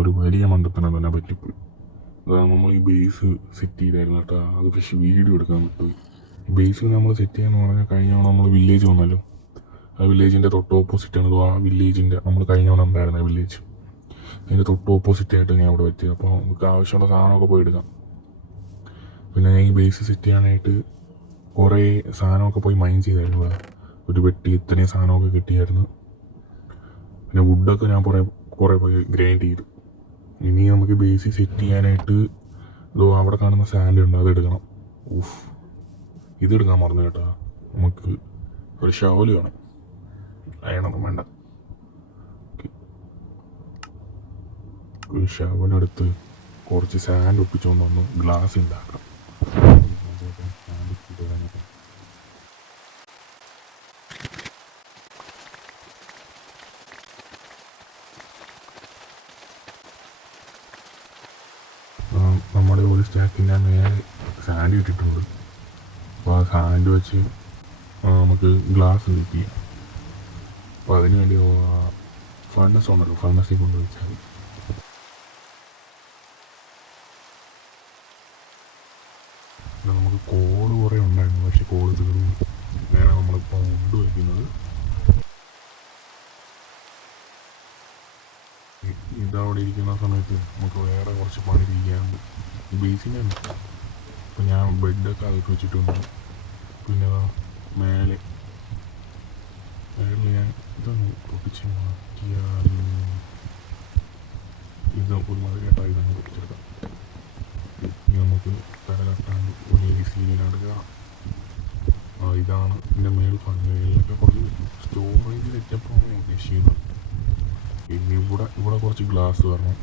ഒരു വലിയ മണ്ടത്തനം തന്നെ പറ്റിപ്പോയി. അതാണ് നമ്മൾ ഈ ബേസ് സെറ്റ് ചെയ്തായിരുന്നു കേട്ടോ. അത് പക്ഷേ വീഡിയോ എടുക്കാൻ പറ്റുമോ? ബേസ് നമ്മൾ സെറ്റ് ചെയ്യാന്ന് പറഞ്ഞാൽ കഴിഞ്ഞ തവണ നമ്മൾ വില്ലേജ് വന്നല്ലോ. ആ വില്ലേജിൻ്റെ തൊട്ട് ഓപ്പോസിറ്റാണ്. ആ വില്ലേജിൻ്റെ നമ്മൾ കഴിഞ്ഞ തവണ ഉണ്ടായിരുന്ന വില്ലേജ്, അതിൻ്റെ തൊട്ട് ഓപ്പോസിറ്റായിട്ട് ഞാൻ അവിടെ വെച്ചത്. അപ്പോൾ നമുക്ക് ആവശ്യമുള്ള സാധനമൊക്കെ പോയി എടുക്കാം. പിന്നെ ഞാൻ ഈ ബേസ് സെറ്റ് ചെയ്യാനായിട്ട് കുറേ സാധനമൊക്കെ പോയി മൈൻ ചെയ്തായിരുന്നു. ഒരു വെട്ടി ഇത്രയും സാധനമൊക്കെ കിട്ടിയായിരുന്നു. പിന്നെ വുഡൊക്കെ ഞാൻ കുറേ പോയി ഗ്രൈൻഡ് ചെയ്തു. ഇനി നമുക്ക് ബേസ് സെറ്റ് ചെയ്യാനായിട്ട് അവിടെ കാണുന്ന സാൻഡ് ഉണ്ട്, അതെടുക്കണം. ഇതെടുക്കാൻ മറന്നു കേട്ടോ. നമുക്ക് ഒരു ഷവല് വേണം. അയണൊന്നും വേണ്ട. ഒരു ഷവലെടുത്ത് കുറച്ച് സാൻഡ് ഒപ്പിച്ചുകൊണ്ട് വന്ന് ഗ്ലാസ് ഉണ്ടാക്കാം. നമ്മുടെ ഒരു സ്റ്റാക്കിൻ്റെ മേലെ സാൻഡ് ഇട്ടിട്ടുണ്ട്. അപ്പോൾ ആ സാൻഡ് വെച്ച് നമുക്ക് ഗ്ലാസ് സെറ്റ് ചെയ്യാം. അപ്പോൾ അതിന് വേണ്ടി ഫർണസ് ഉണ്ടല്ലോ, ഫർണസിൽ കൊണ്ട് വെച്ചാൽ നമുക്ക് കോള് കുറേ ഉണ്ടായിരുന്നു. പക്ഷേ കോള് തീർന്നു. നേരെ നമ്മളിപ്പോൾ വുഡ് വയ്ക്കുന്നത് ഇതവിടെ ഇരിക്കുന്ന സമയത്ത് നമുക്ക് വേറെ കുറച്ച് പണി ചെയ്യാറുണ്ട്. ബേസിനാണ്. അപ്പോൾ ഞാൻ ബെഡൊക്കെ അകത്ത് വെച്ചിട്ടുണ്ട്. പിന്നെ മേലെ ഞാൻ ഇതൊന്ന് പൊട്ടിച്ച് മാറ്റിയാൽ ഇത് ഒരുമാതിരി കേട്ടോ. ഇതൊന്ന് പൊട്ടിച്ചെടുക്കാം. ഇനി നമുക്ക് തലകെട്ടാണ്ട് ഒരു സീനിലെടുക്കുക. ഇതാണ് എൻ്റെ മേൽഫണ്ടിലൊക്കെ കുറച്ച് സ്റ്റോറേജ് സെറ്റപ്പാണ് ഞാൻ ഉദ്ദേശിക്കുന്നത്. ഇനി ഇവിടെ കുറച്ച് ഗ്ലാസ് വരണം.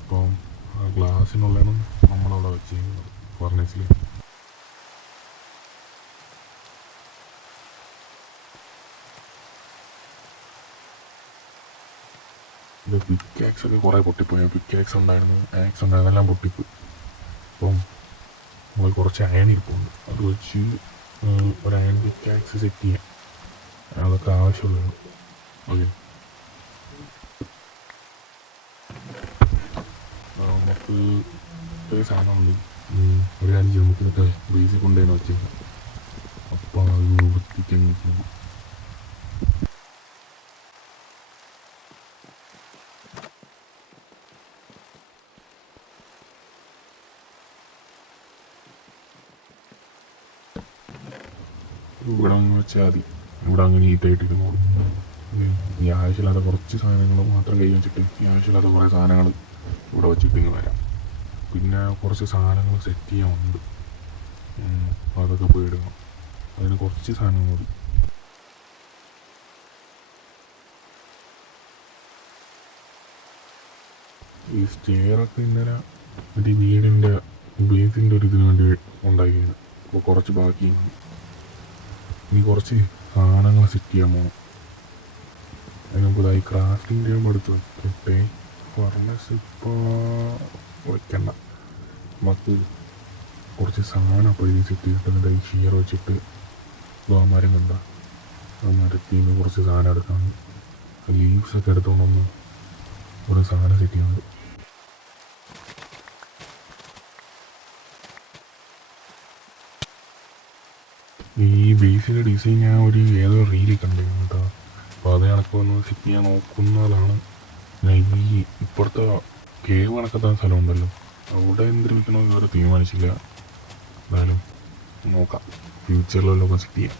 അപ്പം ആ ഗ്ലാസ്സിനുള്ളതാണ് നമ്മളവിടെ വെച്ചിരിക്കുന്നത് ഫർണസിൽ. ഇത് പിക്കാക്സ് ഒക്കെ കുറേ പൊട്ടിപ്പോയി. പിക്കാക്സ് ഉണ്ടായിരുന്നു, ആക്സ് ഉണ്ടായിരുന്നു, എല്ലാം പൊട്ടിപ്പോയി. അപ്പം നമ്മൾ കുറച്ച് അയൺ ഇരിപ്പുണ്ട്. അത് വെച്ച് ഒരു അയൺ പിക്കാക്സ് സെറ്റ് ചെയ്യാം. അതൊക്കെ ആവശ്യമുള്ളതാണ്. ഓക്കെ, നമുക്ക് ഒരു സാധനമുണ്ട്. ഒരു കാര്യം നമുക്ക് ഇതൊക്കെ ബേസിൽ കൊണ്ടുതന്നെ വെച്ചേക്കാം. അപ്പം അത് വൃത്തിക്കാൻ വെച്ചാൽ ഇവിടെ അങ്ങ് വെച്ചാൽ മതി. ഇവിടെ അങ്ങനെ നീറ്റായിട്ടിരുന്നോളും. ഈ ആവശ്യമില്ലാത്ത കുറച്ച് സാധനങ്ങൾ മാത്രം കൈ വെച്ചിട്ട് ഈ ആവശ്യമില്ലാത്ത കുറേ സാധനങ്ങൾ ഇവിടെ വെച്ചിട്ട് ഇങ്ങനെ വരാം. പിന്നെ കുറച്ച് സാധനങ്ങൾ സെറ്റ് ചെയ്യാനുണ്ട്. അതൊക്കെ പോയി എടുക്കണം. അതിന് കുറച്ച് സാധനങ്ങൾ മതി. ഈ സ്റ്റെയറൊക്കെ ഇന്നലെ മറ്റേ വീടിൻ്റെ ബേസിൻ്റെ ഒരു ഇതിന് വേണ്ടി ഉണ്ടാക്കിയത്. അപ്പോൾ കുറച്ച് ബാക്കിയുണ്ട്. ഇനി കുറച്ച് സാധനങ്ങൾ സെറ്റ് ചെയ്യാൻ പോകണം. അതിന് നമുക്ക് ഈ ക്രാഫ്റ്റിംഗ് ടേബിൾ എടുത്ത് വെക്കട്ടെ. ഫർണസ് ഇപ്പോൾ വയ്ക്കണ്ട. നമുക്ക് കുറച്ച് സാധനം അപ്പോൾ ഇത് സെറ്റ് ചെയ്തിട്ട് ഈ ഷിയർ വെച്ചിട്ട് മരം കണ്ട ആ മരത്തിൽ നിന്ന് കുറച്ച് സാധനം എടുക്കാം. ലീവ്സൊക്കെ എടുത്തുകൊണ്ടൊന്ന് ഒരു സാധനം സെറ്റ് ചെയ്യുന്നുണ്ട്. ഈ ബേസിൻ്റെ ഡിസൈൻ ഞാൻ ഏതോ റീലിൽ കണ്ടിരുന്നു കേട്ടോ. അപ്പോൾ അത് കണക്കൊന്ന് സെറ്റ് ചെയ്യാൻ നോക്കുന്നതാണ്. ഈ ഇപ്പുറത്തെ കേവ് കണക്കത്തെ സ്ഥലമുണ്ടല്ലോ, അവിടെ എന്തിരിക്കണോ ഇതുവരെ തീരുമാനിച്ചില്ല. എന്തായാലും നോക്കാം, ഫ്യൂച്ചറിലൊക്കെ സെറ്റ് ചെയ്യാം.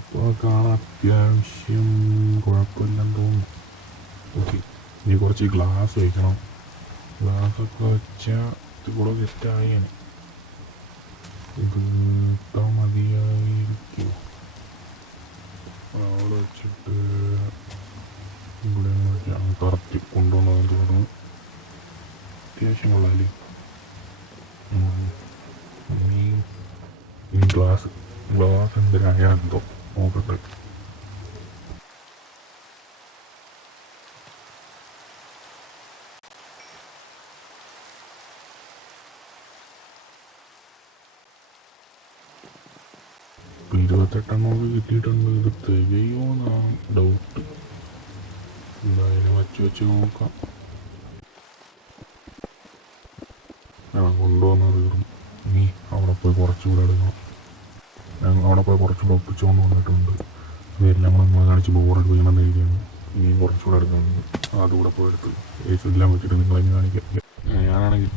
ഇപ്പോൾ കാണാൻ അത്യാവശ്യം കുഴപ്പമില്ലെന്ന് തോന്നുന്നു. ഓക്കെ, ഇനി കുറച്ച് ഗ്ലാസ് വയ്ക്കണം. ഗ്ലാസ്സൊക്കെ വെച്ചാൽ ഇത് കൂടെ സെറ്റായാണ്. ഇത് ഇട്ടാൽ മതിയായിരിക്കും. അവിടെ വെച്ചിട്ട് ഇവിടെ കറക്റ്റ് കൊണ്ടുപോകണമെന്ന് തോന്നുന്നു. അത്യാവശ്യം കൊള്ളാല്ലേ. ഈ ഗ്ലാസ് എന്തിനായാലെന്തോ നോക്കട്ടെ. ഇപ്പോൾ 28 കിട്ടിയിട്ടുണ്ട്. ഇത് തികയോന്നാണ് ഡൗട്ട്. എന്തായാലും വെച്ച് നോക്കാം. കൊണ്ടുവന്ന് തീർന്നു. ഇനി അവിടെ പോയി കുറച്ചുകൂടെ എടുക്കണം. ഞങ്ങൾ അവിടെ പോയി കുറച്ചുകൂടെ ഒപ്പിച്ചുകൊണ്ട് വന്നിട്ടുണ്ട്. അതെല്ലാം കൂടെ നിങ്ങൾ കാണിച്ച് ബോറൊക്കെ വീണമെന്ന് എഴുതിയാണ്. ഇനിയും കുറച്ചുകൂടെ എടുക്കുന്നുണ്ട്. അതുകൂടെ പോയി എടുത്ത് എല്ലാം വെച്ചിട്ട് നിങ്ങളെങ്ങനെ കാണിക്കാം. ഞാനാണെങ്കിൽ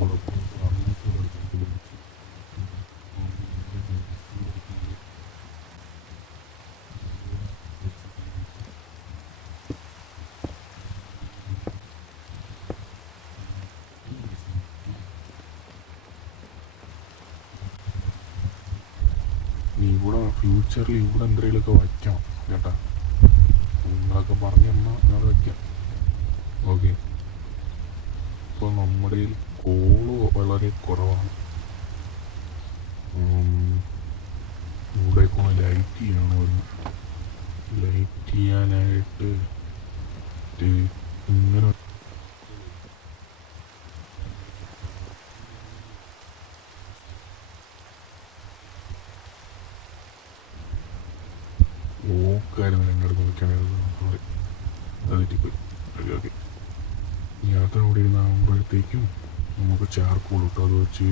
ഇവിടെ ഫ്യൂച്ചറിൽ ഇവിടെ എന്തെങ്കിലുമൊക്കെ വയ്ക്കണം കേട്ടാ. നിങ്ങളൊക്കെ പറഞ്ഞു തന്നാൽ ഞാൻ വയ്ക്കാം. ഓക്കെ. ഇപ്പോൾ നമ്മുടെ കോള് വളരെ കുറവാണ്. ഇവിടേക്കൊന്ന് ലൈറ്റ് ചെയ്യണം. ലൈറ്റ് ചെയ്യാനായിട്ട് ഇങ്ങനെ ഓക്കായിരുന്നു എൻ്റെ അടുത്ത് നോക്കുകയാണെങ്കിൽ. സോറി, അത് തെറ്റിപ്പോയി. Okay okay. ഇനി അതവിടെ ഇരുന്നാകുമ്പോഴത്തേക്കും നമുക്ക് ചാർക്കോൾ ഇട്ടു. അത് വെച്ച്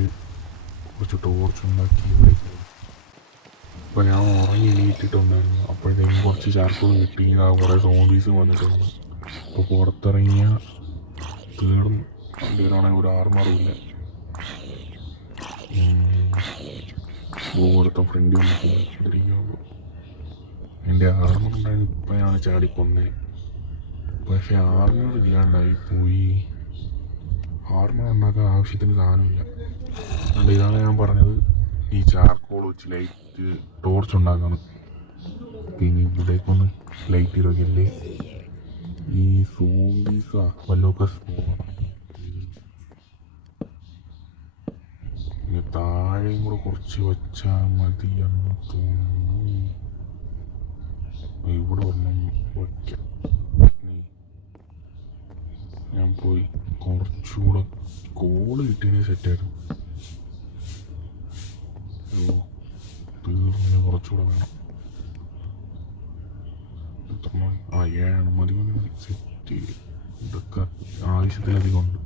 കുറച്ച് ടോർച്ച് ഉണ്ടാക്കി ഇവിടേക്ക്. അപ്പോൾ ഞാൻ ഉറങ്ങി എണീറ്റിട്ടുണ്ടായിരുന്നു. അപ്പോഴത്തേക്കും കുറച്ച് ചാർക്കോൾ കിട്ടി. ആ കുറേ സോംബീസ് വന്നിട്ടുണ്ട്. അപ്പോൾ പുറത്തിറങ്ങിയ തീർന്നു. വണ്ടിയിലാണെങ്കിൽ ഒരു ആർമറും ഇല്ല. ഓരോരുത്തർ ഫ്രണ്ടിൽ വന്നിട്ടിരിക്കുമ്പോൾ എൻ്റെ ആർമർ ഉണ്ടായിരുന്നു. ഇപ്പം ഞാൻ ചാടിക്കൊന്നേ. പക്ഷേ ആർമർ ഇല്ലാണ്ടായിപ്പോയി. ആർമർ ഉണ്ടാക്കാൻ ആവശ്യത്തിന് സാധനമില്ല. അതുകൊണ്ട് ഇതാണ് ഞാൻ പറഞ്ഞത്, ഈ ചാർക്കോൾ വെച്ച് ലൈറ്റ് ടോർച്ച് ഉണ്ടാക്കണം. പിന്നെ ഇവിടേക്കൊന്ന് ലൈറ്റ് ചെയ്തൊക്കെയല്ലേ ഈ സോംബീസാ വല്ലതൊക്കെ ഇനി താഴെയും കൂടെ കുറച്ച് വെച്ചാൽ മതിയെന്ന് തോന്നുന്നു. ഇവിടെ ഒന്നും വയ്ക്കാം. ഞാൻ പോയി കുറച്ചുകൂടെ കോള് കിട്ടിയതിന് സെറ്റായിരുന്നു. തീർന്നു. കുറച്ചുകൂടെ വേണം. മതി സെറ്റ്. ഇതൊക്കെ ആവശ്യത്തിലധികം ഉണ്ട്.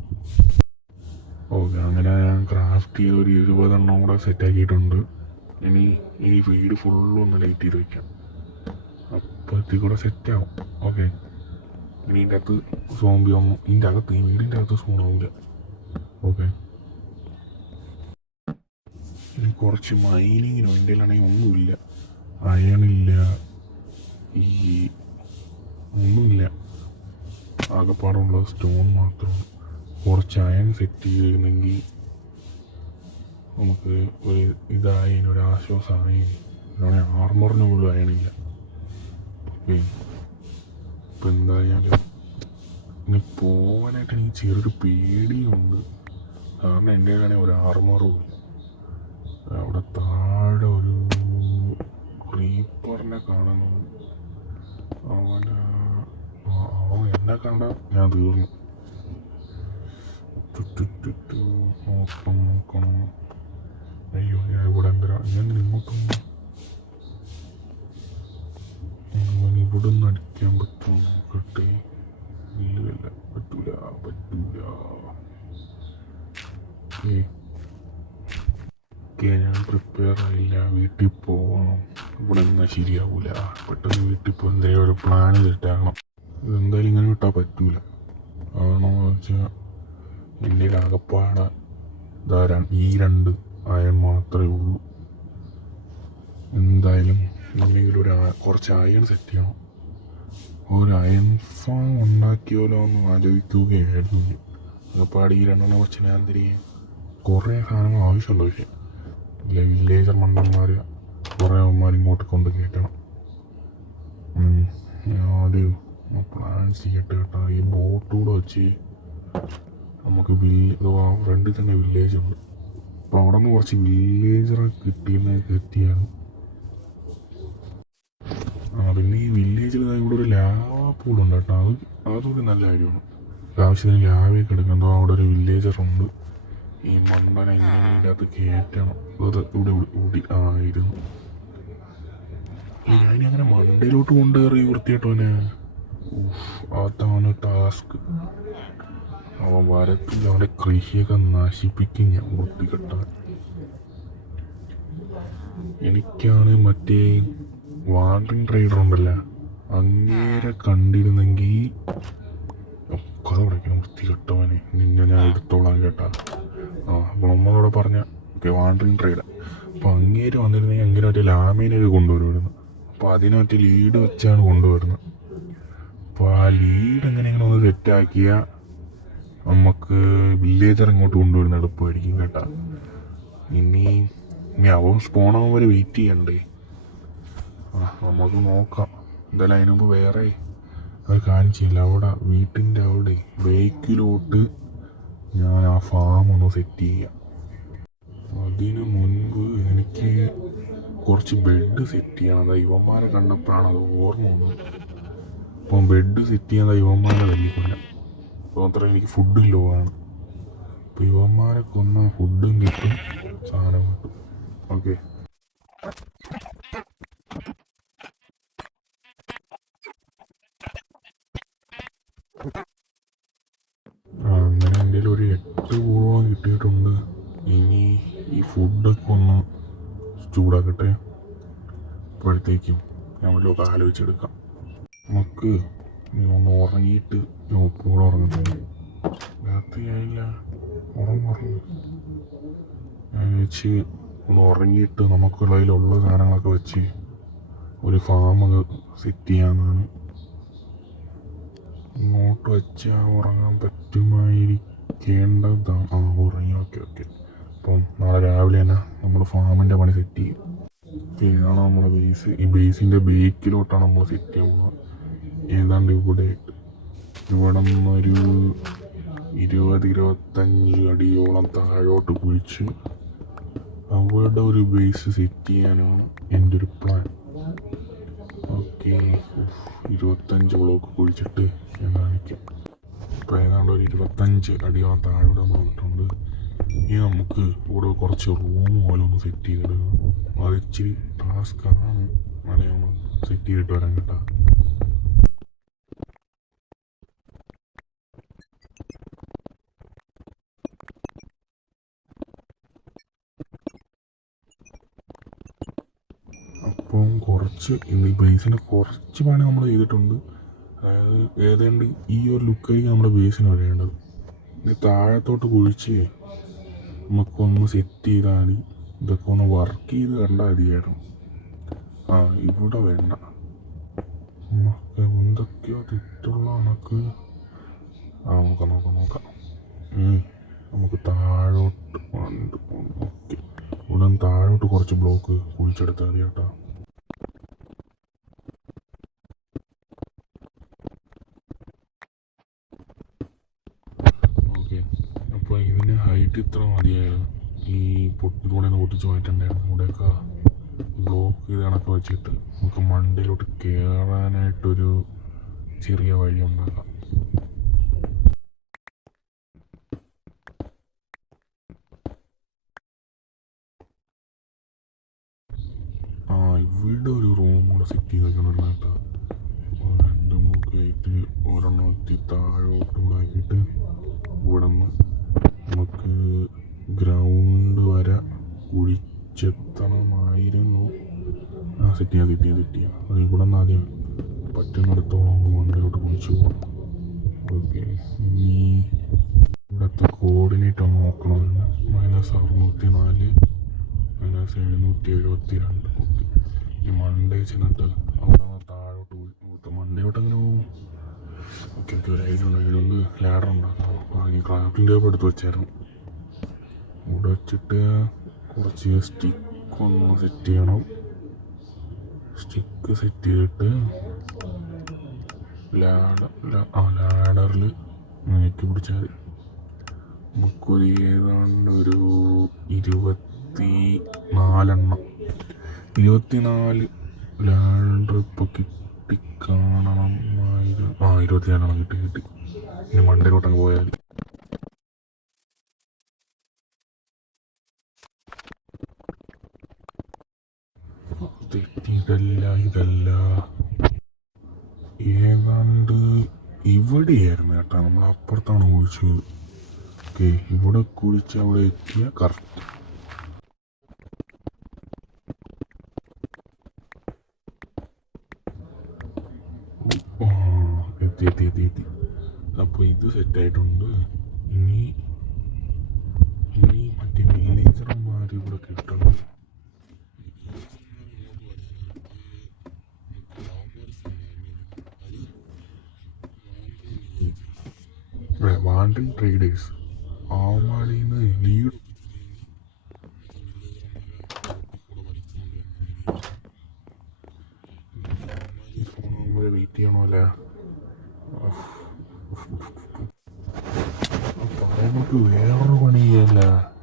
ഓക്കെ, അങ്ങനെ ഞാൻ ക്രാഫ്റ്റ് ചെയ്ത് ഒരു 20 എണ്ണം കൂടെ സെറ്റാക്കിയിട്ടുണ്ട്. ഇനി വീട് ഫുള്ളും ഒന്ന് ലൈറ്റ് ചെയ്ത് വയ്ക്കാം. അപ്പോഴത്തേക്ക് കൂടെ സെറ്റാവും. ഓക്കെ. ഇനി ഇതിൻ്റെ അകത്ത് സോംബി ഒന്നും ഇതിൻ്റെ അകത്ത് ഈ വീടിൻ്റെ അകത്ത് സൂണാവില്ല. ഓക്കെ. ഇനി കുറച്ച് മൈനിങ്ങിനോ എൻ്റെ കയ്യിലാണെങ്കിൽ ഒന്നുമില്ല. അയണില്ല, ഈ ഒന്നുമില്ല. ആകെപ്പാടുള്ള സ്റ്റോൺ മാത്രമാണ്. കുറച്ച് അയൺ സെറ്റ് ചെയ്തിരുന്നെങ്കിൽ നമുക്ക് ഒരു ഇതായി ഒരു ആശ്വാസമായി. ഇതാണെങ്കിൽ ആർമറിന് പോലും അയണില്ല. ഓക്കെ. ഇപ്പം എന്തായാലും ഇനി പോകാനായിട്ട് എനിക്ക് ചെറിയൊരു പേടിയുണ്ട്. കാരണം എൻ്റെ കയ്യിലാണെങ്കിൽ ഒരു ആർമറും ഇല്ല. അവിടെ താഴെ ഒരു ക്രീപ്പറിനെ കാണുന്നു. അവൻ എന്നെ കണ്ട ഞാൻ തീർന്നു. നോക്കണം. അയ്യോ, ഞാൻ ഇവിടെ എന്തിനാ ഞാൻ ഇങ്ങോട്ടും ഇവിടുന്ന് അടിക്കാൻ പറ്റുമോ നോക്കട്ടെ. ഇല്ല, പറ്റൂല. ഞാൻ പ്രിപ്പയർ ആയില്ല. വീട്ടിൽ പോകണം. ഇവിടെ നിന്നാൽ ശരിയാവൂല. പെട്ടെന്ന് വീട്ടിൽ പോയി എന്തെങ്കിലും ഒരു പ്ലാൻ സെറ്റാക്കണം. ഇതെന്തായാലും ഇങ്ങനെ വിട്ടാൽ പറ്റൂല. ആണോന്ന് വെച്ചാൽ എൻ്റെ ആകപ്പാടെ ഈ 2 അയൺ മാത്രമേ ഉള്ളൂ. എന്തായാലും എന്തെങ്കിലും കുറച്ച് അയൺ സെറ്റ് ചെയ്യണം. ഒരു അയൺ ഫാം ഉണ്ടാക്കിയാലോ എന്ന് ആലോചിക്കുകയായിരുന്നു. ആകപ്പാട് ഈ 2 വെച്ച് ഞാൻ തിരികെ കുറേ സാധനങ്ങൾ ആവശ്യമുള്ള വിഷയം. അല്ലെ വില്ലേജർ മണ്ടന്മാർ കുറേ അവന്മാർ ഇങ്ങോട്ട് കൊണ്ട് കയറ്റണം. ഒരു പ്ലാൻ ചെയ്യട്ടെ കേട്ടോ. ഈ ബോട്ടൂടെ വെച്ച് നമുക്ക് ഫ്രണ്ടിൽ തന്നെ വില്ലേജ് ഉണ്ട്. അപ്പോൾ അവിടെ നിന്ന് കുറച്ച് വില്ലേജറെ കിട്ടിയാണ്. പിന്നെ ഈ വില്ലേജിൽ ഇവിടെ ഒരു ലാവ പൂളുണ്ട് കേട്ടോ. അതൊരു നല്ല കാര്യമാണ്. ആവശ്യത്തിന് ലാവയൊക്കെ എടുക്കുമ്പോൾ അവിടെ ഒരു വില്ലേജറുണ്ട്. ഈ മണ്ടനെ എങ്ങനെ ഇതിൻ്റെ അകത്ത് കയറ്റണം. അത് ഇവിടെ ആയിരുന്നു. ഞാൻ അങ്ങനെ മണ്ടയിലോട്ട് കൊണ്ടുകയറി വൃത്തിയായിട്ടവനെ. അതാണ് ടാസ്ക്. അവൻ വരത്തില്ല, അവൻ്റെ കൃഷിയൊക്കെ നശിപ്പിക്കും ഞാൻ വൃത്തികെട്ടാൻ. എനിക്കാണ് മറ്റേ വാണ്ടറിങ് ട്രേഡർ ഉണ്ടല്ലോ, അങ്ങേരെ കണ്ടിരുന്നെങ്കിൽ കഥ പറയ്ക്കണം വൃത്തികെട്ടവനെ, നിന്നെ ഞാൻ എടുത്തോളാം കേട്ടാ. അപ്പോൾ നമ്മളോട് പറഞ്ഞ ഓക്കെ വാണ്ടറിങ് ട്രേഡർ. അപ്പോൾ അങ്ങേര് വന്നിരുന്നെങ്കിൽ അങ്ങനെ മറ്റേ ലാമേനൊക്കെ കൊണ്ടുവരുമായിരുന്നു. അപ്പോൾ അതിനെ മറ്റേ ലീഡ് വെച്ചാണ് കൊണ്ടുവരുന്നത്. അപ്പോൾ ആ ലീഡ് എങ്ങനെയെങ്കിലും ഒന്ന് സെറ്റാക്കിയാൽ നമുക്ക് വില്ലേജർ ഇങ്ങോട്ട് കൊണ്ടുവരുന്ന എളുപ്പമായിരിക്കും കേട്ടാ. ഇനി അവൻ സ്പോണാകുമ്പോൾ വരെ വെയിറ്റ് ചെയ്യണ്ടേ? നമുക്ക് നോക്കാം. എന്തായാലും അതിന് മുമ്പ് വേറെ അത് കാണിച്ചില്ല. അവിടെ വീട്ടിൻ്റെ അവിടെ ബേക്കിലോട്ട് ഞാൻ ആ ഫാം ഒന്ന് സെറ്റ് ചെയ്യാം. അതിന് മുൻപ് എനിക്ക് കുറച്ച് ബെഡ് സെറ്റ് ചെയ്യണം. അതാ ഇവന്മാരെ കണ്ടപ്പോഴാണ് അത് ഓർമ്മ വന്നത്. അപ്പം ബെഡ് സെറ്റ് ചെയ്യാൻ ഇവന്മാരെ തല്ലിക്കൊല്ലാം. അപ്പോൾ അത്ര എനിക്ക് ഫുഡും ലോ ആണ്. അപ്പോൾ ഇവന്മാരെ കൊന്ന ഫുഡും കിട്ടും, സാധനം കിട്ടും. ഓക്കെ, അങ്ങനെ എൻ്റെ ഒരു 8 പൂളോളം കിട്ടിയിട്ടുണ്ട്. ഇനി ഈ ഫുഡൊക്കെ ഒന്ന് ചൂടാക്കട്ടെ. അപ്പോഴത്തേക്കും ഞാൻ വല്ലതൊക്കെ ആലോചിച്ചെടുക്കാം. നമുക്ക് ഒന്ന് ഉറങ്ങിയിട്ട് ഉപ്പൂടെ ഉറങ്ങുന്നുണ്ട്. രാത്രിയായില്ല, ഉറങ്ങും. ഞാൻ വെച്ച് ഒന്ന് ഉറങ്ങിയിട്ട് നമുക്കുള്ളതിലുള്ള സാധനങ്ങളൊക്കെ വെച്ച് ഒരു ഫാം സെറ്റ് ചെയ്യാമെന്നാണ്. ഇങ്ങോട്ട് വെച്ചാൽ ഉറങ്ങാൻ പറ്റുമായിരിക്കേണ്ടതാണ്. ഉറങ്ങി. ഓക്കെ. അപ്പം നാളെ രാവിലെ തന്നെ നമ്മൾ ഫാമിൻ്റെ പണി സെറ്റ് ചെയ്യും. ഇതാണ് നമ്മുടെ ബേസ്. ഈ ബേസിൻ്റെ ബേക്കിലോട്ടാണ് നമ്മൾ സെറ്റ് ചെയ്യുന്നത്. ഏതാണ്ട് ഇവിടെ നിന്നൊരു 20-25 അടിയോളം താഴോട്ട് കുഴിച്ച് അവിടെ ഒരു ബേസ് സെറ്റ് ചെയ്യാനാണ് എൻ്റെ ഒരു പ്ലാൻ. ഓക്കെ, 25 ബ്ലോക്ക് കുഴിച്ചിട്ട് ഞാൻ കാണിക്കാം. ഇപ്പോൾ ഏതാണ്ട് ഒരു 25 അടിയോളം താഴോട്ട് നമ്മൾ വന്നിട്ടുണ്ട്. ഇനി നമുക്ക് ഇവിടെ കുറച്ച് റൂം പോലെ ഒന്ന് സെറ്റ് ചെയ്തെടുക്കണം. അത് ഇച്ചിരി ടാസ്ക്കാണ്. അങ്ങനെ നമ്മൾ സെറ്റ് ചെയ്തിട്ട് വരാൻ കേട്ടോ. അപ്പം കുറച്ച് ഈ ബേസിന് കുറച്ച് പണി നമ്മൾ ചെയ്തിട്ടുണ്ട്. അതായത് ഏതാണ്ട് ഈ ഒരു ലുക്കായിരിക്കും നമ്മുടെ ബേസിന് വരേണ്ടത്. ഇത് താഴത്തോട്ട് കുഴിച്ച് നമുക്കൊന്ന് സെറ്റ് ചെയ്താൽ മതി. ഇതൊക്കെ ഒന്ന് വർക്ക് ചെയ്ത് കണ്ടാൽ മതിയായിരുന്നു. ഇവിടെ വേണ്ട, നമുക്ക് എന്തൊക്കെയോ തെറ്റുള്ള കണക്ക്. നോക്കാം. നമുക്ക് താഴോട്ട് ഓക്കെ, ഉടൻ താഴോട്ട് കുറച്ച് ബ്ലോക്ക് കുഴിച്ചെടുത്താൽ മതി കേട്ടോ. ഓക്കെ, അപ്പോൾ ഇതിന് ഹൈറ്റ് ഇത്ര മതിയായിരുന്നു. ഈ ഇതുകൂടെ പൊട്ടിച്ച് മാറ്റണ്ടായിരുന്നു. ഇവിടെയൊക്കെ ബ്ലോക്ക് ചെയ്ത് കണക്ക് വെച്ചിട്ട് നമുക്ക് മണ്ടയിലോട്ട് കയറാനായിട്ടൊരു ചെറിയ വഴി ഉണ്ടാക്കാം. ഇവിടെ ഒരു റൂം കൂടെ സെറ്റ് ചെയ്ത് വെക്കണം കേട്ടോ. 2-3 ആയിട്ട് ഒരെണ്ണം എത്തി താഴോട്ട് ഉണ്ടാക്കിയിട്ട് ഇവിടെ നിന്ന് നമുക്ക് ഗ്രൗണ്ട് വരെ കുഴിച്ചെത്തണമായിരുന്നു. സെറ്റ് ചെയ്യാം. അത് ഇവിടെ നിന്ന് ആദ്യം പറ്റുന്നിടത്തോളം മണ്ണിലോട്ട് കുഴിച്ചു പോകാം. ഓക്കെ, ഇനി ഇവിടുത്തെ കോർഡിനേറ്റ് ഒന്ന് നോക്കണമായിരുന്നു. -604 -772. ഈ മണ്ടയിൽ ചെന്നിട്ട് അവിടെ നിന്ന് താഴോട്ട് മണ്ടയോട്ട് അങ്ങനെ പോകും. ഓക്കെ, ഒരു ഐഡിയ ഉണ്ട്. ഇതിലൊന്ന് ലാഡർ ഉണ്ടാക്കാം. ഈ ക്രാഫ്റ്റിംഗ് ടേബിൾ എടുത്ത് വെച്ചായിരുന്നു. ഇവിടെ വെച്ചിട്ട് കുറച്ച് സ്റ്റിക്കൊന്ന് സെറ്റ് ചെയ്യണം. സ്റ്റിക്ക് സെറ്റ് ചെയ്തിട്ട് ലാഡറിൽ നെക്കി പിടിച്ചാൽ നമുക്കൊരു ഏതാണ്ട് ഒരു 24 ലാഡർ ഇപ്പോൾ കിട്ടിക്കാണണമായിരുന്നു. 24 കിട്ടി. ഇനി മണ്ടയിലോട്ടങ്ങ് പോയാൽ തെറ്റി. ഇതല്ല ഏതാണ്ട് ഇവിടെയായിരുന്നു കേട്ടോ. നമ്മൾ അപ്പുറത്താണ് കുഴിച്ചത്. ഓക്കെ, ഇവിടെ കുഴിച്ച് അവിടെ എത്തിയ കറക്റ്റ്. എത്തി. അപ്പോൾ ഇത് സെറ്റായിട്ടുണ്ട്. ഇനി മറ്റേ വില്ലേജർമാർ ഇവിടെ കിട്ടണം. വാണ്ടൻ ട്രേഡേഴ്സ് ആമാരിന്ന് ലീഡ് വെയിറ്റ് ചെയ്യണമല്ലേ. നമുക്ക് വേറൊരു പണി ചെയ്യല്ല.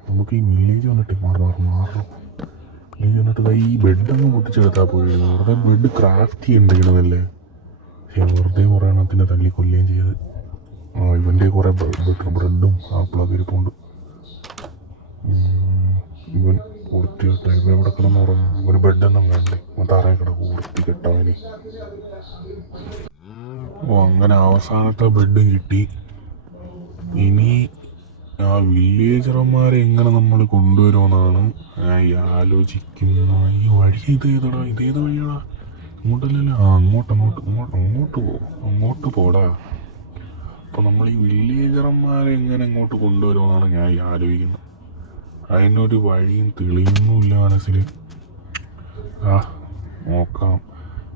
നമുക്ക് ഈ വില്ലേജ് വന്നിട്ട് മാറണം. വില്ലേജ് വന്നിട്ട് ഈ ബെഡൊന്നും പൊട്ടിച്ചെടുത്താൽ പോയിരുന്നു. വെറുതെ ബെഡ് ക്രാഫ്റ്റ് ചെയ്യണ്ടിരുന്നല്ലേ. പക്ഷേ വെറുതെ കുറേ എണ്ണത്തിനെ തല്ലി കൊല്ലുകയും ചെയ്ത്. ഇവൻ്റെ കുറേ ബ്രെഡും ആപ്പിളൊക്കെ ഇരിപ്പുണ്ട്. ഇവൻ വൃത്തിയിട്ട ഇവ എവിടെ കിടന്ന് ഉറങ്ങും. ഇവന് ബെഡൊന്നും വേണ്ടേ. ഇവൻ തറയെ കിടക്കും വൃത്തി കെട്ടവന്. അങ്ങനെ അവസാനത്തെ ബെഡ് കിട്ടി. ഇനി ആ വില്ലേജർമാരെ എങ്ങനെ നമ്മൾ കൊണ്ടുവരുമെന്നാണ് ഞാൻ ആലോചിക്കുന്ന. ഈ വഴി ഇതേത് വഴിയാടാ? ഇങ്ങോട്ടല്ലല്ലോ. അങ്ങോട്ട് പോടാ. അപ്പോൾ നമ്മൾ ഈ വില്ലേജർമാരെ എങ്ങനെ ഇങ്ങോട്ട് കൊണ്ടുവരുമെന്നാണ് ഞാൻ ആലോചിക്കുന്നത്. അതിനൊരു വഴിയും തെളിയൊന്നുമില്ല മനസ്സിൽ. നോക്കാം.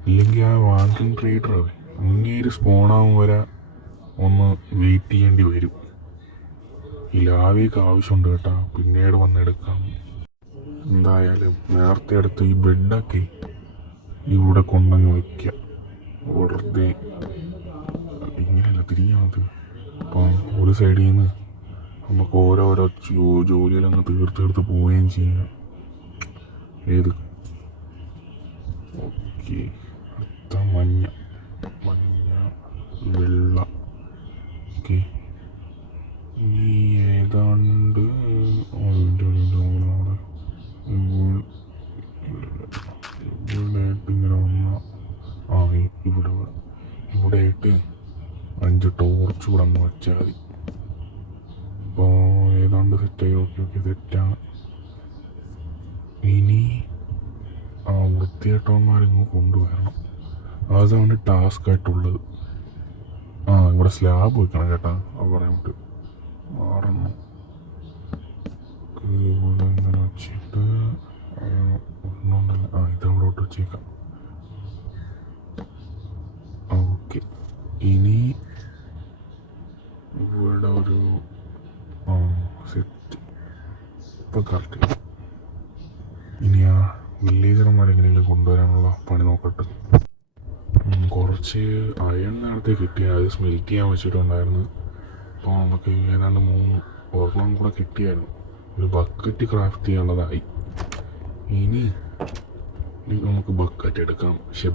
ഇല്ലെങ്കിൽ ആ വാഗൺ ട്രേഡർ ഇങ്ങേര് സ്പോണാവും വരെ ഒന്ന് വെയിറ്റ് ചെയ്യേണ്ടി വരും. ഈ ലാവയ്ക്ക് ആവശ്യമുണ്ട് കേട്ടോ. പിന്നീട് വന്നെടുക്കാം. എന്തായാലും നേരത്തെ അടുത്ത് ഈ ബെഡൊക്കെ ഇവിടെ കൊണ്ടുവന്ന് വയ്ക്കാം. വെറുതെ ഇങ്ങനെയല്ല തിരിയാണത്. അപ്പം ഒരു സൈഡിൽ നിന്ന് നമുക്ക് ഓരോരോ ജോലിയിലങ്ങ് തീർത്ത് പോവുകയും ചെയ്യാം. ഏത് ഓക്കെ. അടുത്ത മഞ്ഞ വെള്ള. ഓക്കെ, ഇനി ഏതാണ്ട് ഇങ്ങനെ വന്ന ഇവിടെയായിട്ട് 5 ടോർച്ച് കൂടെ ഒന്ന് വെച്ചാൽ മതി. അപ്പോൾ ഏതാണ്ട് സെറ്റായി. ഓക്കെ സെറ്റാണ്. ഇനി ആ വൃത്തിയേട്ടവന്മാരിങ്ങ് കൊണ്ടുവരണം. അതാണ് ടാസ്ക് ആയിട്ടുള്ളത്. ഇവിടെ സ്ലാബ് വെക്കണം കേട്ടാ. അത് പറയാൻ പറ്റും. മാറണം. ഇവിടെ ഇങ്ങനെ വെച്ചിട്ട് ഒന്നുണ്ടല്ല. ഇതവിടോട്ട് വെച്ചേക്കാം. ഓക്കെ, ഇനി ഇവിടെ ഒരു സെറ്റ് ഇപ്പം കറക്റ്റ്. ഇനി ആ വില്ലേജർമാരെങ്ങനെയെങ്കിലും കൊണ്ടുവരാനുള്ള പണി നോക്കട്ടെ. കുറച്ച് അയൺ നേരത്തെ കിട്ടി. അത് സ്മെൽറ്റ് ചെയ്യാൻ വെച്ചിട്ടുണ്ടായിരുന്നു. അപ്പോൾ നമുക്ക് ഏതാണ്ട് 3 കൂടെ കിട്ടിയായിരുന്നു. ഒരു ബക്കറ്റ് ക്രാഫ്റ്റ് ചെയ്യാനുള്ളതായി. ഇനി നമുക്ക് ബക്കറ്റ് എടുക്കാം. പക്ഷേ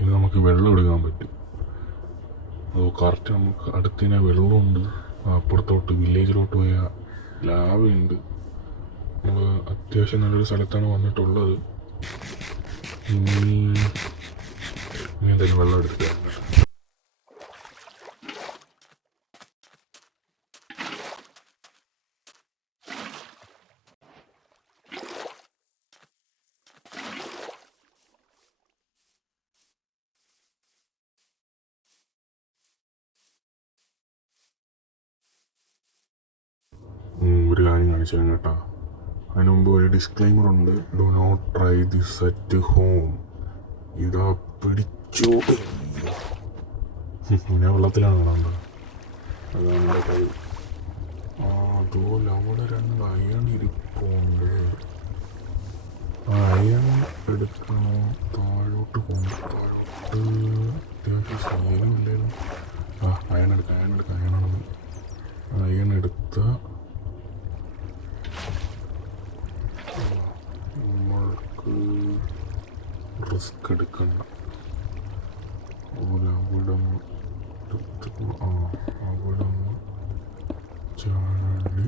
ഇനി നമുക്ക് വെള്ളം എടുക്കാൻ പറ്റും. അത് കറക്റ്റ് നമുക്ക് അടുത്തന്നെ വെള്ളമുണ്ട്. അപ്പുറത്തോട്ട് വില്ലേജിലോട്ട് പോയാൽ ലാവയുണ്ട്. നമ്മൾ അത്യാവശ്യം നല്ലൊരു സ്ഥലത്താണ് വന്നിട്ടുള്ളത്. ഇനി എന്തായാലും വെള്ളം എടുക്കുക. ഒരു കാര്യം കാണിച്ചു തരാം കേട്ടോ. അതിന് മുമ്പ് ഒരു ഡിസ്ക്ലൈമർ ഉണ്ട്. Do not try this at home. ഇതാ പിടിച്ചോ. ഞാൻ വെള്ളത്തിലാണ് കാണാറുണ്ട്. അതാണ് എൻ്റെ കൈ. അതുപോലെ അവിടെ 2 അയൺ ഇരിപ്പുണ്ട്. അയൺ എടുക്കണോ? താഴോട്ട് പോകണം. അത്യാവശ്യം ശീലമില്ലായിരുന്നു. അയൺ എടുക്കാം. അയൺ എടുത്ത നമ്മൾക്ക് റിസ്ക് എടുക്കണ്ട. അതുപോലെ അവിടെ ചാടി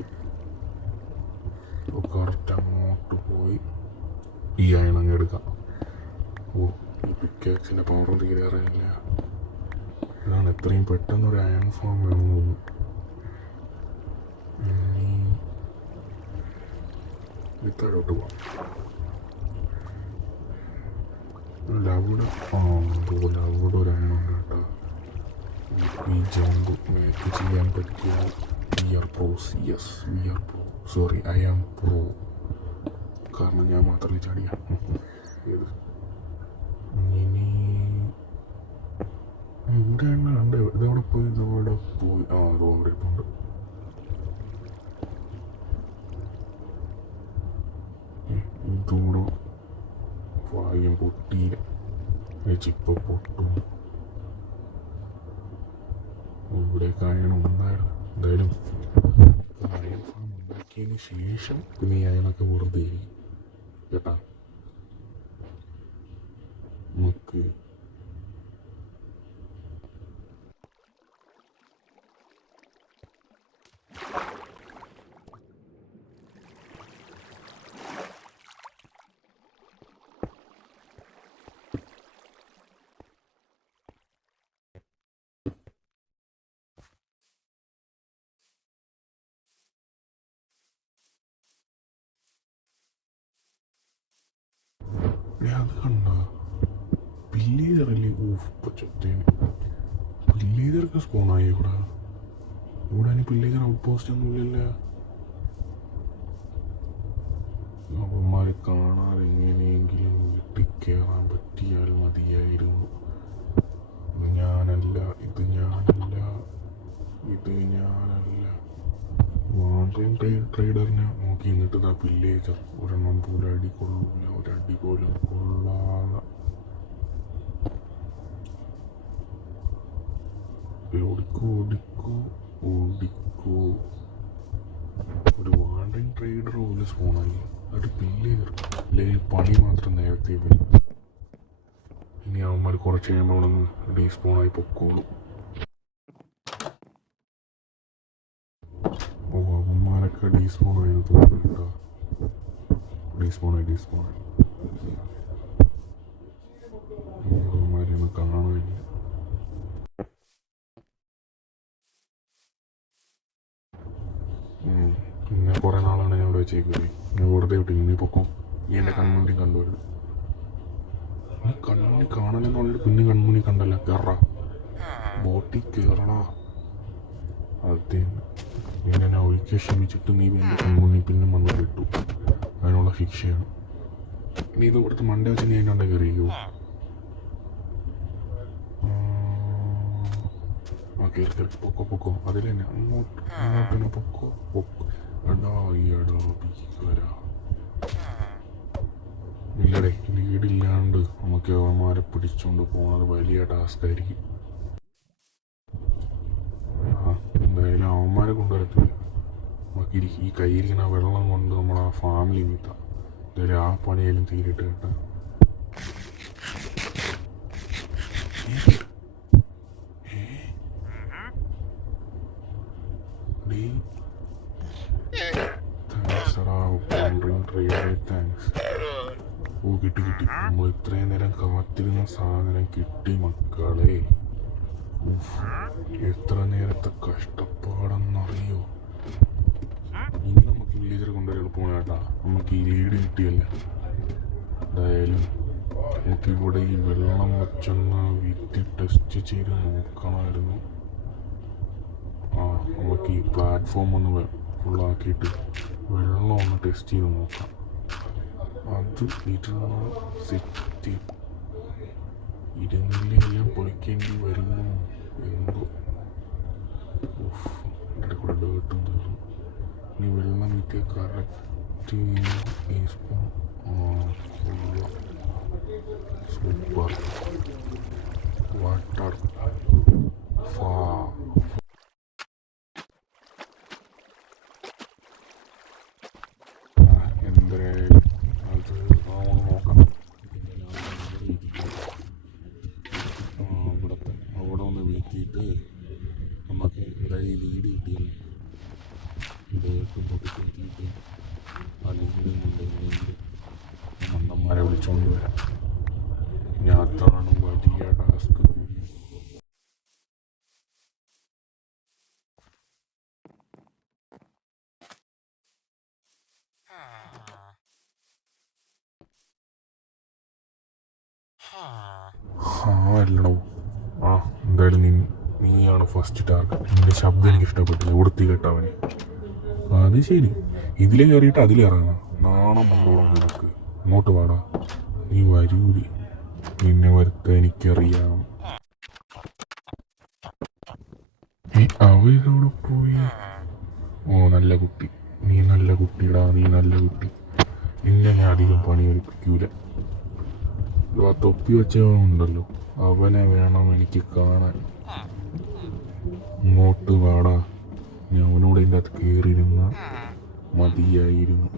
കറക്റ്റ് അങ്ങോട്ട് പോയി ഈ അയണങ്ങ് എടുക്കാം. ഫ്ലെക്സിൻ്റെ പവറും തീരാറില്ല. ഇതാണ് എത്രയും പെട്ടെന്നൊരു അയൺ ഫോം വേണമെന്ന് തോന്നുന്നു. ഇനി ഇത്താഴോട്ട് പോവാം. ലവിടെ ലവിടെ ഒരു അയണുണ്ട് കേട്ടോ. ഈ ജമ്പ് മേക്ക് ചെയ്യാൻ പറ്റിയ we are pros. Yes we are pro. Sorry I am pro. കാരണം ഞാൻ മാത്രമേ ചാടിയ ഏത് ഇനി ഇവിടെയാണ് കണ്ട് ഇതെവിടെ പോയി ഇതവിടെ പോയി. അത് അവിടെ ഇരിപ്പുണ്ട്. ഇതൂടെ ഭാഗ്യം പൊട്ടിയില്ല. ചിപ്പ പൊട്ടും. ഇവിടെ കായണം ഉണ്ടായിരുന്നു. എന്തായാലും അയൺ ഫാം ഉണ്ടാക്കിയതിന് ശേഷം പിന്നെ ഈ അയണൊക്കെ വെറുതെ കേട്ടാ. നമുക്ക് അത് കണ്ട പില്ലേജറല്ലേ. ചത്തേന് പില്ലേജറൊക്കെ സ്പോണായി ഇവിടെ. ഇവിടെ ഇനി പില്ലേജർ ഔട്ട് പോസ്റ്റ് ഒന്നും ഇല്ലല്ലോ. അവന്മാരെ കാണാതെ എങ്ങനെയെങ്കിലും വെട്ടിക്കയറാൻ പറ്റിയാൽ മതിയായിരുന്നു. ഞാനല്ല. വാണ്ടൻ ട്രേഡറിനെ നോക്കി നിന്നിട്ട് ആ പില്ലേജർ ഒരെണ്ണം പോലും അടി കൊള്ളില്ല. ഒരടി പോലും കൊള്ളാതെ ഓടിക്കോ. ഒരു വാണ്ടൻ ട്രേഡർ പോലെ സ്പോണായി. അത് പില്ലേജർ അല്ലെങ്കിൽ പണി മാത്രം നേരത്തെ വരും. ഇനി അവന്മാർ കുറച്ച് കഴിയുമ്പോൾ അവിടെ നിന്ന് ഡീസ്പോണായി പൊക്കോളും. അവന്മാരൊക്കെ ഡീസ്പോണായി തോന്നുന്നുണ്ടോ? ഡീസ്പോണായി അവന്മാരെയൊന്നും കാണാനില്ല. പിന്നെ കുറേ നാളാണ് ഞാൻ ഇവിടെ വെച്ചേക്കുന്നത്. ഞാൻ വെറുതെ വിട്ടില്ല. നീ പൊക്കോ. നീ എൻ്റെ കൺമുണ്ടി കണ്ടുവരുത്. നീ കൺമുണ്ടി കാണലെന്ന് പറഞ്ഞിട്ട് പിന്നെ കൺമുണ്ടി കണ്ടല്ല. കയറാ ബോട്ടിൽ കയറണാ. അതേ പിന്നെ ഞാൻ ഒരിക്കൽ ക്ഷമിച്ചിട്ട് നീ എൻ്റെ കൺമുണ്ടി പിന്നെ വന്ന് കിട്ടു. അതിനുള്ള ശിക്ഷയാണ്. നീ ഇത് ഇവിടുത്തെ മണ്ട വെച്ച് നീ അതിൻ്റെ കയറിയോ? കയറി പൊക്കോ. അതിൽ തന്നെ അങ്ങോട്ട് തന്നെ പൊക്കോ. എടാ ഭീകര ഇല്ലടേ. ലീഡില്ലാണ്ട് നമുക്ക് അവന്മാരെ പിടിച്ചുകൊണ്ട് പോകുന്നത് വലിയ ടാസ്ക് ആയിരിക്കും. എന്തായാലും അവന്മാരെ കൊണ്ടുവരത്തില്ല. നമുക്ക് ഈ കയ്യിരിക്കുന്ന വെള്ളം കൊണ്ട് നമ്മളെ ഫാമിലി വീട്ടാം. എന്തായാലും ആ പണിയാലും തീരിട്ട് കേട്ടാ. താങ്ക്സ്. കിട്ടി. നമ്മൾ ഇത്രയും നേരം കാത്തിരുന്ന സാധനം കിട്ടി മക്കളെ. എത്ര നേരത്തെ കഷ്ടപ്പാടെന്നറിയോ. ഇനി നമുക്ക് വില്ലേജർ കൊണ്ടുവരാൻ എളുപ്പമാണ് കേട്ടാ. നമുക്ക് ഈ ലീഡ് കിട്ടിയല്ല. എന്തായാലും നമുക്കിവിടെ ഈ വെള്ളം വെച്ചൊന്ന് വിറ്റ് ടെസ്റ്റ് ചെയ്ത് നോക്കണമായിരുന്നു. നമുക്ക് ഈ പ്ലാറ്റ്ഫോം ഒന്ന് ഫുള്ളാക്കിയിട്ട് വെള്ളം ഒന്ന് ടെസ്റ്റ് ചെയ്ത് നോക്കാം. അത് ഇരുന്നില്ലെല്ലാം പൊളിക്കേണ്ടി വരുമോ എന്തോ. എൻ്റെ കൂടെ ഡേട്ടും തീർന്നു. ഇനി വെള്ളം വിറ്റ് കറക്റ്റ് ഈ സ്പൂൺ സൂപ്പർ വാട്ടർ എന്തായാലും അത് നോക്കാം. അവിടെ ഒന്ന് വീട്ടിയിട്ട് നമുക്ക് എന്തായാലും ലീഡ് കിട്ടിയല്ലേ. ഇതേട്ടും പൊട്ടിച്ചിട്ട് ആ ലീഡും കൊണ്ട് എങ്ങനെയെങ്കിലും മണ്ണന്മാരെ വിളിച്ചുകൊണ്ട് വരാം. ഞാൻ കാണുമ്പോൾ ടാസ്ക്. അല്ലടോ. എന്തായാലും നീയാണ് ഫസ്റ്റ് ടാർഗറ്റ്. നിന്റെ ശബ്ദം എനിക്ക് ഇഷ്ടപ്പെട്ടില്ല, വൃത്തി കേട്ടവനെ. അത് ശരി, ഇതിലെ കയറിയിട്ട് അതിലിറങ്ങണം. നാണം ഉണ്ടോളാം നിനക്ക്? ഇങ്ങോട്ട് പാടാ. നീ വരൂരി, നിന്നെ വരുത്ത എനിക്കറിയാം. അവരോട് പോയി. നല്ല കുട്ടി, നീ നല്ല കുട്ടിടാ, നീ നല്ല കുട്ടി. നിന്നെ അധികം പണിയെടുപ്പിക്കൂല. ആ തൊപ്പി വെച്ചവനുണ്ടല്ലോ, അവനെ വേണം എനിക്ക് കാണാൻ. ഇങ്ങോട്ട് വാടാ. ഞാൻ അവനോട് ഇതിൻ്റെ അകത്ത് കയറിയിരുന്ന മതിയായിരുന്നു.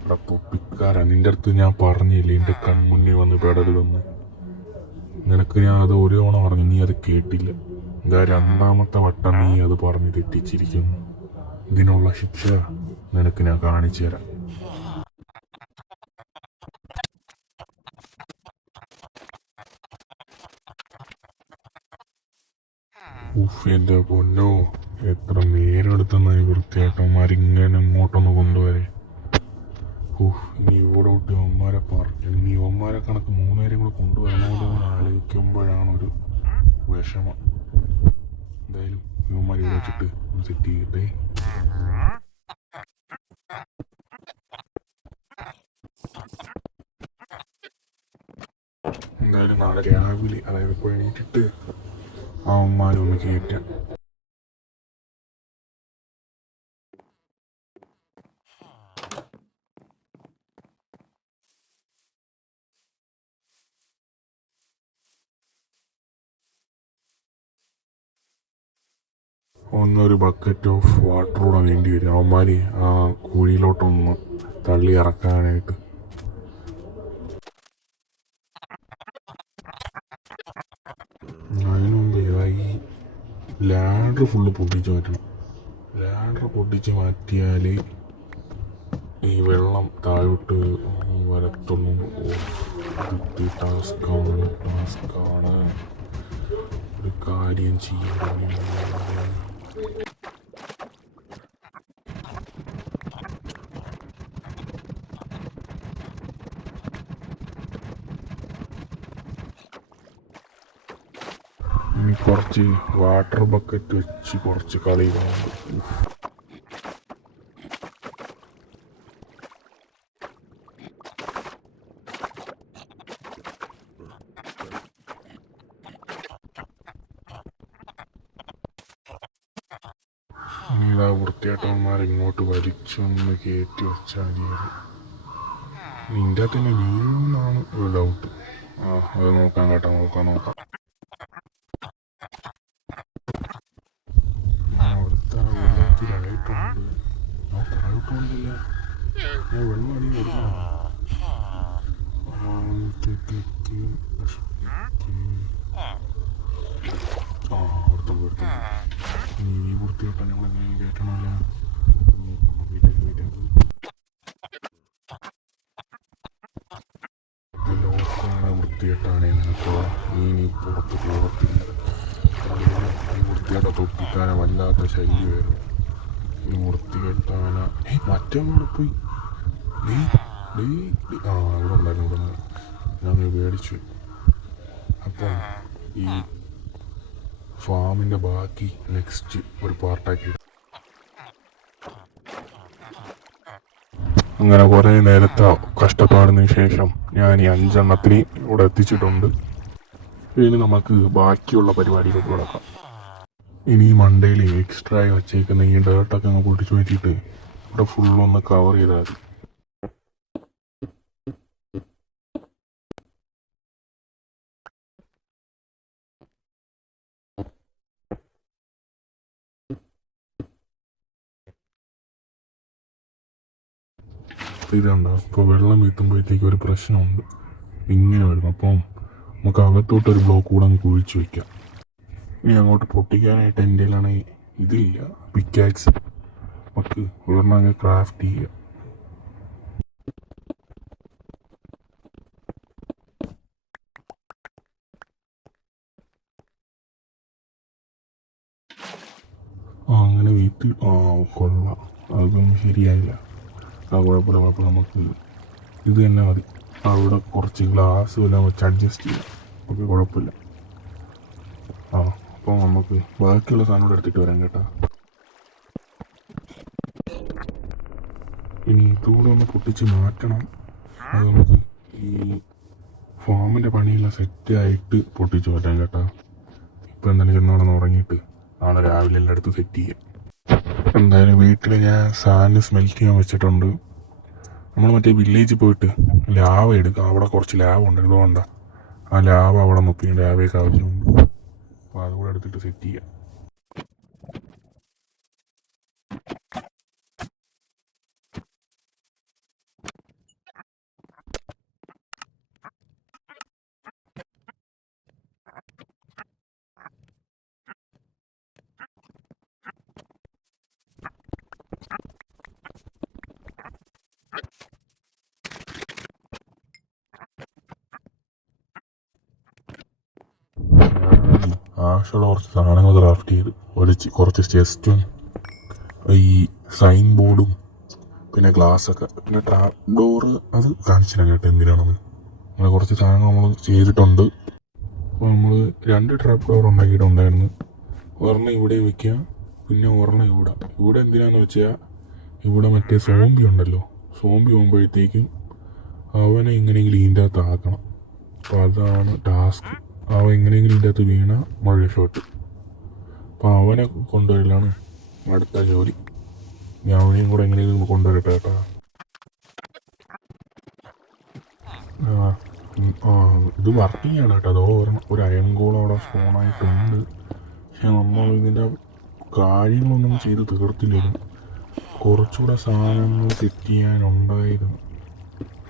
എടാ തൊപ്പിക്കാരാ, നിന്റെ അടുത്ത് ഞാൻ പറഞ്ഞില്ലേ എൻ്റെ കൺമുന്നിൽ വന്ന് പെടരുതെന്ന്. നിനക്ക് ഞാൻ അത് ഒരു തവണ പറഞ്ഞു, നീ അത് കേട്ടില്ല. ഇതാ രണ്ടാമത്തെ വട്ടം നീ അത് പറഞ്ഞ് തെറ്റിച്ചിരിക്കുന്നു. ഇതിനുള്ള ശിക്ഷ നിനക്ക് ഞാൻ കാണിച്ചു തരാം. എൻ്റെ പൊന്നോ, എത്ര നേരെടുത്തെന്നായി വൃത്തിയായിട്ടന്മാരിങ്ങനെ ഇങ്ങോട്ടൊന്ന് കൊണ്ടുവരെ. ഇനി ഇവിടോട്ട് ഇവന്മാരെ പറഞ്ഞു, ഇനി ഇവന്മാരെ കണക്ക് 3 നേരം കൂടെ കൊണ്ടുവരണമല്ലോ എന്ന് ആലോചിക്കുമ്പോഴാണ് ഒരു വിഷമം. എന്തായാലും ഇവന്മാർ ഇവിടെ വെച്ചിട്ട് ഒന്ന് സെറ്റ് ചെയ്യട്ടെ. എന്തായാലും നാളെ രാവിലെ, അതായത് ഇപ്പോൾ എണീറ്റിട്ട് അവന്മാരൊന്ന് കയറ്റാം. ഒന്നൊരു ബക്കറ്റ് ഓഫ് വാട്ടർ കൂടെ വേണ്ടി വരും അവന്മാർ ആ കുഴിയിലോട്ടൊന്ന് തള്ളി ഇറക്കാനായിട്ട്. അതിനു മുമ്പ് ഈ ലാഡർ ഫുള്ള് പൊട്ടിച്ച് മാറ്റണം. ലാഡർ പൊട്ടിച്ച് മാറ്റിയാൽ ഈ വെള്ളം താഴോട്ട് വരത്തുള്ളൂ. ടാസ്ക്കാണ്. ഒരു കാര്യം ചെയ്യാൻ ഇനി കുറച്ച് വാട്ടർ ബക്കറ്റ് വെച്ച് കുറച്ച് കളി കാണും. ഇതാ വൃത്തിയായിട്ടവന്മാർ ഇങ്ങോട്ട് വലിച്ചൊന്ന് കയറ്റി വെച്ചാൽ മതി. നിൻ്റെ അകത്ത് തന്നെ വീഴുന്നാണ് ഒരു ഡൗട്ട്. അത് നോക്കാം കേട്ടോ, നോക്കാം. അവിടുത്തെ വെള്ളത്തിലായിട്ടുണ്ട്. താഴോട്ടുണ്ടല്ല, വെള്ളം അടി കൊടുക്കണം. അവിടുത്തെ നീ വൃത്തിയായിട്ട് ഞങ്ങളെങ്ങനെ കയറ്റണമല്ല. ലോക്കാണ് വൃത്തിയായിട്ടാണ് നിനക്ക്. നീ പുറത്ത് പോകത്തില്ല. ഈ വൃത്തിയായിട്ട തൊപ്പിക്കാന വല്ലാത്ത ശൈലി വരും. ഈ വൃത്തികെട്ടാന മറ്റേ പോയി. ഇവിടെ ഉണ്ടായിരുന്നു. ഞാൻ മേടിച്ചു. അപ്പം ഈ ഫാമിൻ്റെ ബാക്കി നെക്സ്റ്റ് ഒരു പാർട്ടാക്കി. അങ്ങനെ കുറേ നേരത്തെ കഷ്ടപ്പാടിന് ശേഷം ഞാൻ ഈ 5 എണ്ണത്തിന് ഇവിടെ എത്തിച്ചിട്ടുണ്ട്. ഇനി നമുക്ക് ബാക്കിയുള്ള പരിപാടിയിലേക്ക് കിടക്കാം. ഇനി മണ്ടയിൽ എക്സ്ട്രാ വച്ചേക്കുന്ന ഈ ഡേർട്ടൊക്കെ അങ്ങ് പൊട്ടിച്ചു വെച്ചിട്ട് ഇവിടെ ഫുള്ളൊന്ന് കവർ ചെയ്താൽ മതി. ഇതുണ്ടോ, ഇപ്പോൾ വെള്ളം വീത്തുമ്പോഴത്തേക്ക് ഒരു പ്രശ്നമുണ്ട്. ഇങ്ങനെ വരും. അപ്പം നമുക്ക് അകത്തോട്ടൊരു ബ്ലോക്ക് കൂടെ അങ്ങ് കുഴിച്ച് വയ്ക്കാം. ഇനി അങ്ങോട്ട് പൊട്ടിക്കാനായിട്ട് എൻ്റെ കയ്യിലാണെങ്കിൽ ഇതില്ല, പിക്കാക്സ്. നമുക്ക് ഒരെണ്ണം അങ്ങ് ക്രാഫ്റ്റ് ചെയ്യാം. അങ്ങനെ വീട്ടിൽ കൊള്ളാം. അതൊന്നും ശരിയായില്ല. കുഴപ്പമില്ല കുഴപ്പമില്ല, നമുക്ക് ഇത് തന്നെ മതി. അവിടെ കുറച്ച് ഗ്ലാസ് എല്ലാം വെച്ച് അഡ്ജസ്റ്റ് ചെയ്യാം. ഓക്കെ, കുഴപ്പമില്ല. അപ്പോൾ നമുക്ക് ബാക്കിയുള്ള സാധനം കൂടെ എടുത്തിട്ട് വരാം കേട്ടോ. ഇനി ഇതുകൂടെ ഒന്ന് പൊട്ടിച്ച് മാറ്റണം. അത് നമുക്ക് ഈ ഫോമിൻ്റെ പണിയെല്ലാം സെറ്റായിട്ട് പൊട്ടിച്ച് മാറ്റാം കേട്ടോ. ഇപ്പം എന്തായാലും ചെന്നവിടെ നിന്ന് ഉറങ്ങിയിട്ട് നാളെ രാവിലെ എല്ലാം എടുത്ത് സെറ്റ് ചെയ്യാം. എന്തായാലും വീട്ടിൽ ഞാൻ സാധനം സ്മെൽറ്റ് ചെയ്യാൻ വെച്ചിട്ടുണ്ട്. നമ്മൾ മറ്റേ വില്ലേജിൽ പോയിട്ട് ലാവ എടുക്കാം. അവിടെ കുറച്ച് ലാവ ഉണ്ട്. ഇതുകൊണ്ടാണ് ആ ലാവ അവിടെ മുപ്പിയും ലാവയൊക്കെ ആവശ്യമുണ്ട്. അപ്പോൾ അതുകൂടെ എടുത്തിട്ട് സെറ്റ് ചെയ്യാം. ആവശ്യമുള്ള കുറച്ച് സാധനങ്ങൾ ക്രാഫ്റ്റ് ചെയ്ത് കുറച്ച് ചെസ്റ്റും ഈ സൈൻ ബോർഡും പിന്നെ ഗ്ലാസ്സൊക്കെ പിന്നെ ട്രാപ്പ് ഡോറ് അത് കാണിച്ചില്ല കേട്ടോ എന്തിനാണെന്ന്. അങ്ങനെ കുറച്ച് സാധനങ്ങൾ നമ്മൾ ചെയ്തിട്ടുണ്ട്. അപ്പോൾ നമ്മൾ 2 ട്രാപ്പ് ഡോർ ഉണ്ടാക്കിയിട്ടുണ്ടായിരുന്നു. ഒരെണ്ണം ഇവിടെ വയ്ക്കുക, പിന്നെ ഒരെണ്ണം ഇവിടെ എന്തിനാന്ന് വെച്ചാൽ ഇവിടെ മറ്റേ സോംബി ഉണ്ടല്ലോ, സോംബി പോകുമ്പോഴത്തേക്കും അവനെ എങ്ങനെയെങ്കിലും ഇതിൻ്റെ അകത്ത് ആക്കണം. അപ്പോൾ അതാണ് ടാസ്ക്. അവൻ എങ്ങനെയെങ്കിലും ഇതിൻ്റെ അകത്ത് വീണ മഴ ഷോട്ട്. അപ്പോൾ അവനെ കൊണ്ടുവരലാണ് അടുത്ത ജോലി. ഞാൻ അവനെയും കൂടെ എങ്ങനെയെങ്കിലും കൊണ്ടുവരട്ടെ കേട്ടോ. ഇത് വർക്കിംഗ് ആണ് കേട്ടോ. അതോ ഒരു അയൺ ഗോൾ അവിടെ സ്പോണായിട്ടുണ്ട്. പക്ഷെ നമ്മൾ ഇതിൻ്റെ കാര്യങ്ങളൊന്നും ചെയ്ത് തീർത്തില്ലായിരുന്നു. കുറച്ചുകൂടെ സാധനങ്ങൾ സെറ്റ് ചെയ്യാനുണ്ടായിരുന്നു.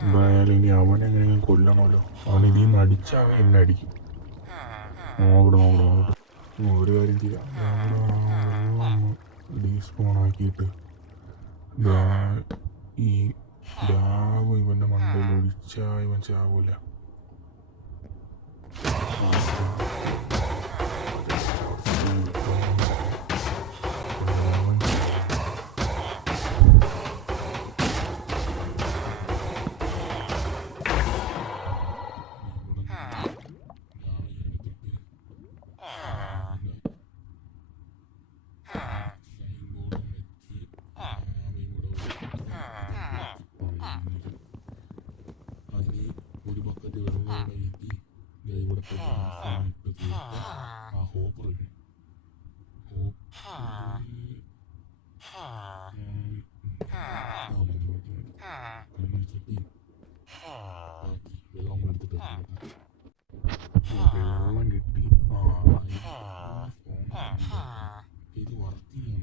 എന്തായാലും ഇനി അവനെങ്ങനെയെങ്കിലും കൊല്ലണമല്ലോ. അവൻ ഇതിൽ നിന്ന് അടിച്ചാൽ എന്നെ അടിക്കും. നോക്കട്ടെ. ഒരു കാര്യം ചെയ്യാം, വെള്ളം ഡീസ്പോണാക്കിയിട്ട് ഈ ലാവ് ഇവൻ്റെ മണ്ടയിൽ ഒഴിച്ചാൽ ഇവൻ ചാവൂല. വെള്ളം കിട്ടി. ഇത് വർക്ക് ചെയ്യണം.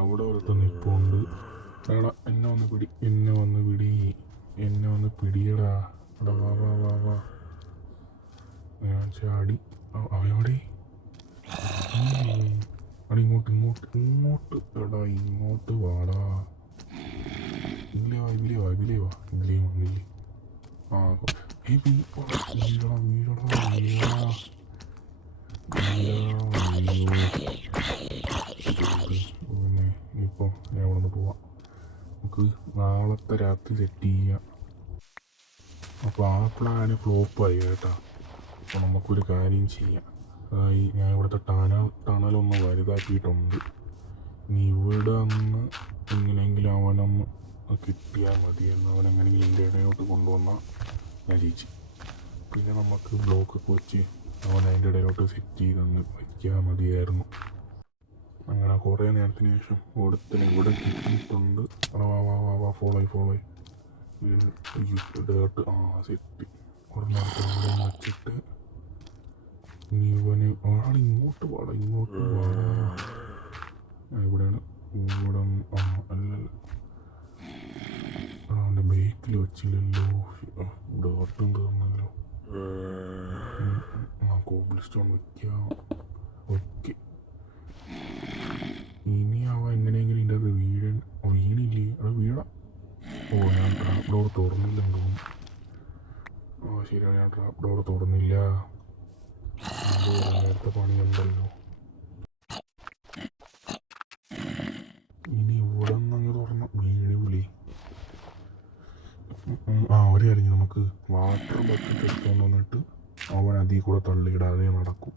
അവിടെ ഒരുത്തം നിൽപ്പുണ്ട്. എടാ എന്നെ വന്ന് പിടിയടാ. എടാ വാ. ഞാൻ ചാടി. അവയോടെ ഇങ്ങോട്ട്. എടാ ഇങ്ങോട്ട് വാടാ. ഇതിലേ വാ. ഇപ്പോൾ ഞാൻ അവിടെ നിന്ന് പോവാം. നമുക്ക് നാളത്തെ രാത്രി സെറ്റ് ചെയ്യാം. അപ്പോൾ ആ പ്ലാന് ഫ്ലോപ്പായി കേട്ടോ. അപ്പോൾ നമുക്കൊരു കാര്യം ചെയ്യാം. ഞാൻ ഇവിടുത്തെ ടണലൊന്ന് വലുതാക്കിയിട്ടുണ്ട്. ഇനി ഇവിടെ നിന്ന് എങ്ങനെയെങ്കിലും അവനൊന്ന് കിട്ടിയാൽ മതിയെന്ന്. അവനെങ്ങനെയെങ്കിലും എൻ്റെ ഇടയിലോട്ട് കൊണ്ടുവന്നാൽ ഞാൻ ജയിച്ചു. പിന്നെ നമുക്ക് ബ്ലോക്കൊക്കെ വെച്ച് അവൻ അതിൻ്റെ ഇടയിലോട്ട് സെറ്റ് ചെയ്തൊന്ന് വയ്ക്കാൻ മതിയായിരുന്നു. അങ്ങനെ കുറേ നേരത്തിന് ശേഷം ഇവിടെ കിട്ടിയിട്ടുണ്ട്. വാ ഫോളോ. ഡേർട്ട് സെറ്റ് ഒരെണ്ണത്തെ ഇവിടെ വെച്ചിട്ട് ഇനി ഇവന് ഇങ്ങോട്ട് പാടാം ഇവിടെയാണ് ഇവിടെ അല്ലല്ല അവൻ്റെ ബേക്കിൽ വെച്ചില്ലല്ലോ ഡേർട്ടും തീർന്നല്ലോ കോബിൾ സ്റ്റോൺ വയ്ക്കാം ഓക്കെ ഇനി അവ എങ്ങനെയെങ്കിലും ഇതിൻ്റെ അത് വീണില്ലേ അത് വീഴാം ഞാൻ ട്രാപ്പ് ഡോർ തുറന്നില്ലെന്ന് തോന്നുന്നു ശരിയാണ് ഞാൻ ട്രാപ്പ് ഡോർ തുറന്നില്ല നേരത്തെ പണിയുണ്ടല്ലോ ഇനി ഇവിടെ നിന്ന് തുറന്ന വീഴൂലേ ഒരു കാര്യം നമുക്ക് വാട്ടർ ബക്കറ്റ് എടുത്തുകൊണ്ട് വന്നിട്ട് അവൻ അതിൽ കൂടെ തള്ളിയിടാതെ നടക്കും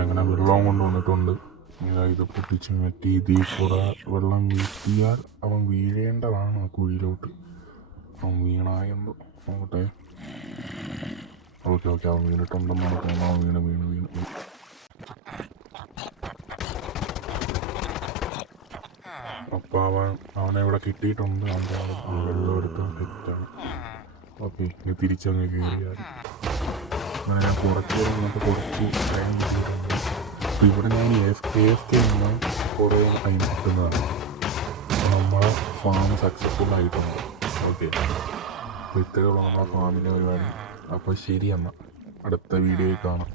അങ്ങനെ വെള്ളം കൊണ്ട് വന്നിട്ടുണ്ട് ഇത് പൊട്ടിച്ച് മറ്റേ ഇതിൽ കൂടെ വെള്ളം വീഴ്ത്തിയാൽ അവൻ വീഴേണ്ടതാണ് ആ കുഴിയിലോട്ട് അവൻ വീണായെന്തോ നോക്കട്ടെ ഓക്കെ അവൻ വീണിട്ടുണ്ടെന്നാണ് തോന്നുന്നത് അവൻ വീണ് അപ്പോൾ അവനെ ഇവിടെ കിട്ടിയിട്ടുണ്ട് അവൻ്റെ വെള്ളം എടുത്ത് തെറ്റാണ് ഓക്കെ ഇനി തിരിച്ചങ്ങ് കയറിയാൽ അങ്ങനെ ഞാൻ കുറച്ച് ടൈം കിട്ടിയിട്ടുണ്ട് അപ്പോൾ ഇവിടെ ഞാൻ AFK നിന്ന് കുറേ ടൈം കിട്ടുന്നതാണ് നമ്മളെ ഫാം സക്സസ്ഫുൾ ആയിട്ടുണ്ട് ഓക്കെ അപ്പോൾ ഇത്രയുള്ള നമ്മളെ ഫാമിൻ്റെ പരിപാടി അപ്പോൾ ശരി എന്നാൽ അടുത്ത വീഡിയോയിൽ കാണാം